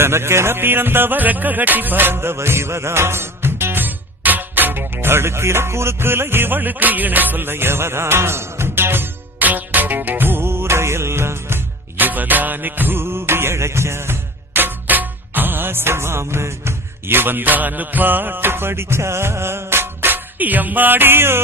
எனக்கென பிறந்தவ ரெக்க கட்டி பறந்தவ இவதான். அடுக்கிற குறுக்குல இவளுக்கு இணை சொல்ல எவதான். ஊரையெல்லாம் இவதானே கூவி அழைச்சா. ஆசை மாமு இவன் தான் பாட்டு படிச்சா. எம்மாடியோ